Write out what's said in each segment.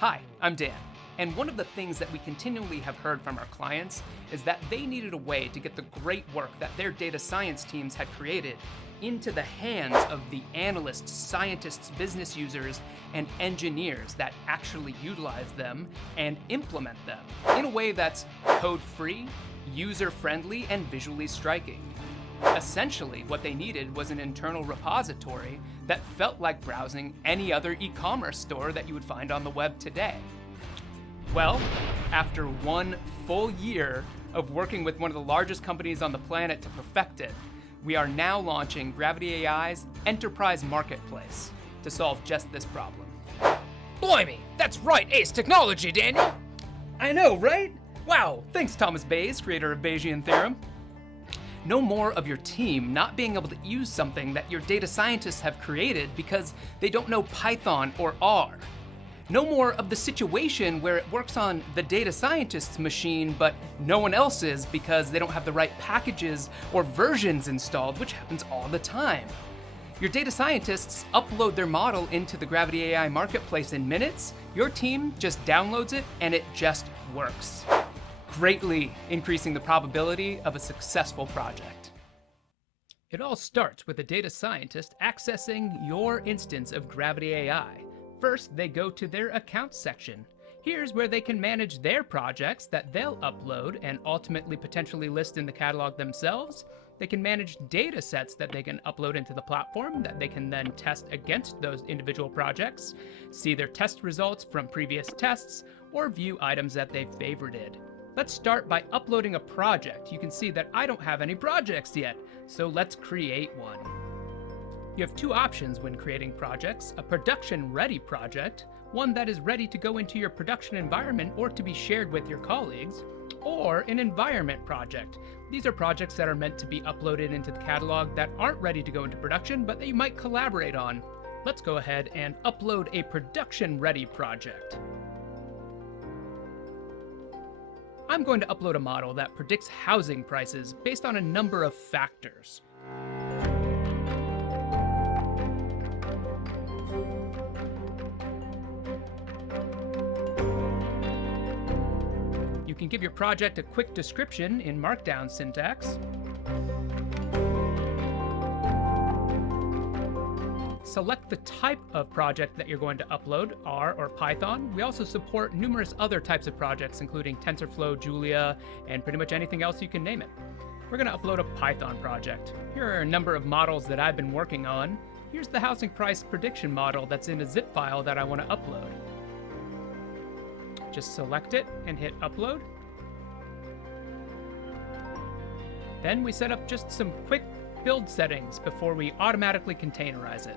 Hi, I'm Dan, and one of the things that we continually have heard from our clients is that they needed a way to get the great work that their data science teams had created into the hands of the analysts, scientists, business users, and engineers that actually utilize them and implement them in a way that's code-free, user-friendly, and visually striking. Essentially, what they needed was an internal repository that felt like browsing any other e-commerce store that you would find on the web today. Well, after 1 full year of working with one of the largest companies on the planet to perfect it, we are now launching gravityAI's Enterprise Marketplace to solve just this problem. Blimey, that's right ace technology, Daniel! I know, right? Wow, thanks Thomas Bayes, creator of Bayesian theorem. No more of your team not being able to use something that your data scientists have created because they don't know Python or R. No more of the situation where it works on the data scientist's machine, but no one else's because they don't have the right packages or versions installed, which happens all the time. Your data scientists upload their model into the gravityAI marketplace in minutes, your team just downloads it and it just works, greatly increasing the probability of a successful project. It all starts with a data scientist accessing your instance of gravityAI. First, they go to their accounts section. Here's where they can manage their projects that they'll upload and ultimately potentially list in the catalog themselves. They can manage data sets that they can upload into the platform that they can then test against those individual projects, see their test results from previous tests, or view items that they've favorited. Let's start by uploading a project. You can see that I don't have any projects yet, so let's create one. You have two options when creating projects: a production-ready project, one that is ready to go into your production environment or to be shared with your colleagues, or an environment project. These are projects that are meant to be uploaded into the catalog that aren't ready to go into production, but that you might collaborate on. Let's go ahead and upload a production-ready project. I'm going to upload a model that predicts housing prices based on a number of factors. You can give your project a quick description in Markdown syntax. Select the type of project that you're going to upload, R or Python. We also support numerous other types of projects, including TensorFlow, Julia, and pretty much anything else you can name it. We're going to upload a Python project. Here are a number of models that I've been working on. Here's the housing price prediction model that's in a zip file that I want to upload. Just select it and hit upload. Then we set up just some quick build settings before we automatically containerize it.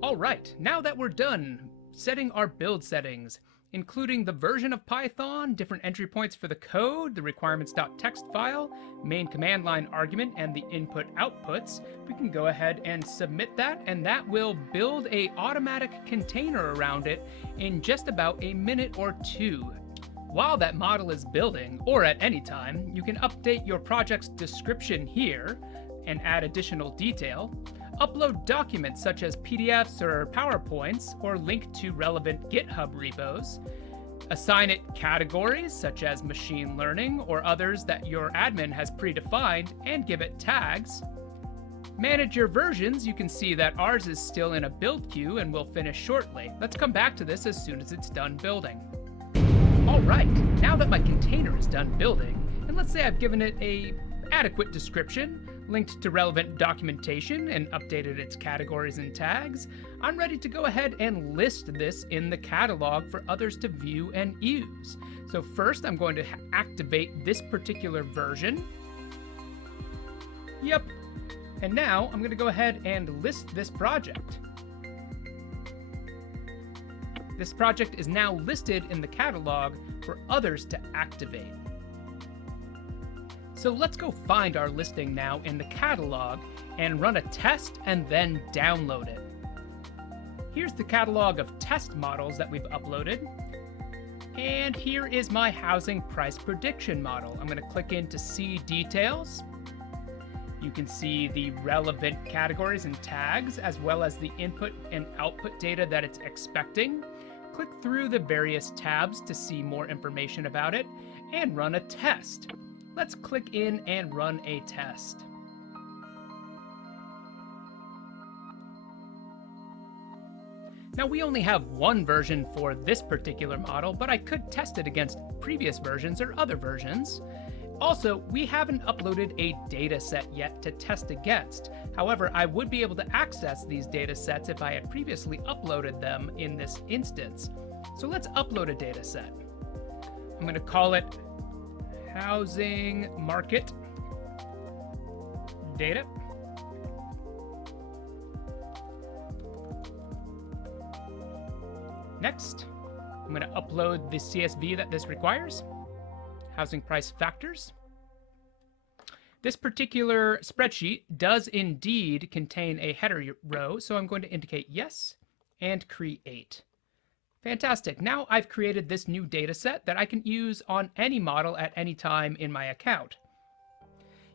All right, now that we're done setting our build settings, including the version of Python, different entry points for the code, the requirements.txt file, main command line argument, and the input outputs, we can go ahead and submit that, and that will build an automatic container around it in just about a minute or two. While that model is building, or at any time, you can update your project's description here and add additional detail. Upload documents such as PDFs or PowerPoints, or link to relevant GitHub repos. Assign it categories such as machine learning or others that your admin has predefined, and give it tags. Manage your versions. You can see that ours is still in a build queue and will finish shortly. Let's come back to this as soon as it's done building. All right, now that my container is done building, and let's say I've given it an adequate description, linked to relevant documentation, and updated its categories and tags, I'm ready to go ahead and list this in the catalog for others to view and use. So first, I'm going to activate this particular version. Yep. And now I'm going to go ahead and list this project. This project is now listed in the catalog for others to activate. So let's go find our listing now in the catalog and run a test and then download it. Here's the catalog of test models that we've uploaded. And here is my housing price prediction model. I'm going to click in to see details. You can see the relevant categories and tags, as well as the input and output data that it's expecting. Click through the various tabs to see more information about it and run a test. Let's click in and run a test. Now we only have one version for this particular model, but I could test it against previous versions or other versions. Also, we haven't uploaded a data set yet to test against. However, I would be able to access these data sets if I had previously uploaded them in this instance. So let's upload a data set. I'm going to call it housing market data. Next, I'm going to upload the CSV that this requires, housing price factors. This particular spreadsheet does indeed contain a header row, so I'm going to indicate yes and create. Fantastic. Now I've created this new data set that I can use on any model at any time in my account.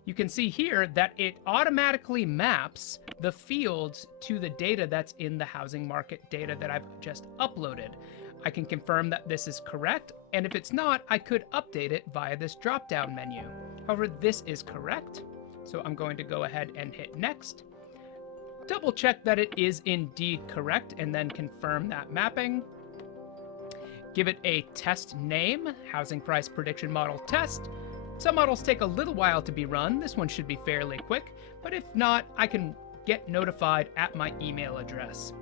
You can see here that it automatically maps the fields to the data that's in the housing market data that I've just uploaded. I can confirm that this is correct, and if it's not, I could update it via this drop-down menu. However, this is correct, so I'm going to go ahead and hit next. Double check that it is indeed correct, and then confirm that mapping. Give it a test name, housing price prediction model test. Some models take a little while to be run. This one should be fairly quick, but if not, I can get notified at my email address.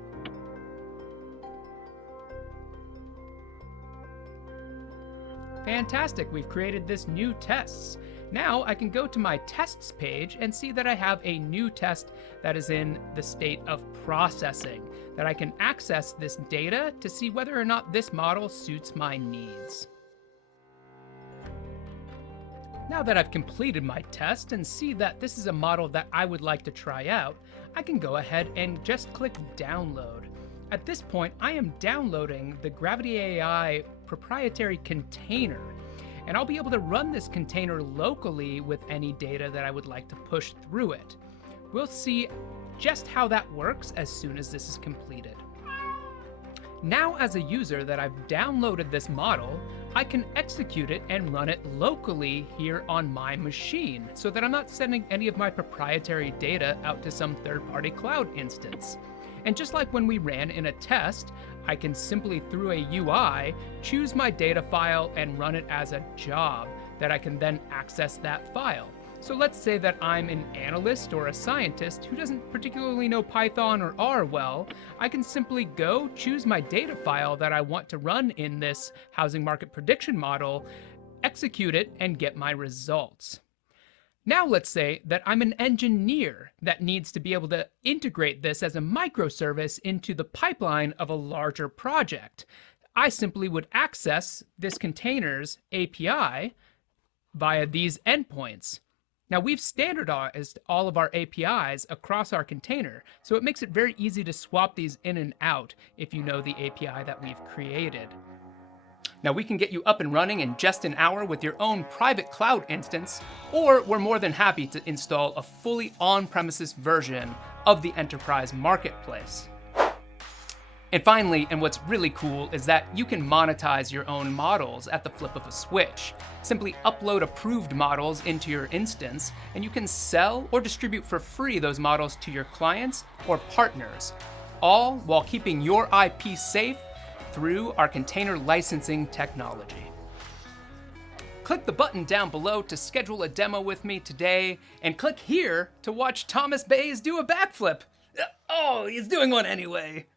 Fantastic, we've created this new tests. Now I can go to my tests page and see that I have a new test that is in the state of processing, that I can access this data to see whether or not this model suits my needs. Now that I've completed my test and see that this is a model that I would like to try out, I can go ahead and just click download. At this point, I am downloading the gravityAI proprietary container, and I'll be able to run this container locally with any data that I would like to push through it. We'll see just how that works as soon as this is completed. Now, as a user that I've downloaded this model, I can execute it and run it locally here on my machine so that I'm not sending any of my proprietary data out to some third-party cloud instance. And just like when we ran in a test, I can simply, through a UI, choose my data file and run it as a job that I can then access that file. So let's say that I'm an analyst or a scientist who doesn't particularly know Python or R well. I can simply go choose my data file that I want to run in this housing market prediction model, execute it, and get my results. Now let's say that I'm an engineer that needs to be able to integrate this as a microservice into the pipeline of a larger project. I simply would access this container's API via these endpoints. Now we've standardized all of our APIs across our container, so it makes it very easy to swap these in and out if you know the API that we've created. Now we can get you up and running in just an hour with your own private cloud instance, or we're more than happy to install a fully on-premises version of the enterprise marketplace. And finally, and what's really cool, is that you can monetize your own models at the flip of a switch. Simply upload approved models into your instance, and you can sell or distribute for free those models to your clients or partners, all while keeping your IP safe through our container licensing technology. Click the button down below to schedule a demo with me today, and click here to watch Thomas Bayes do a backflip. Oh, he's doing one anyway.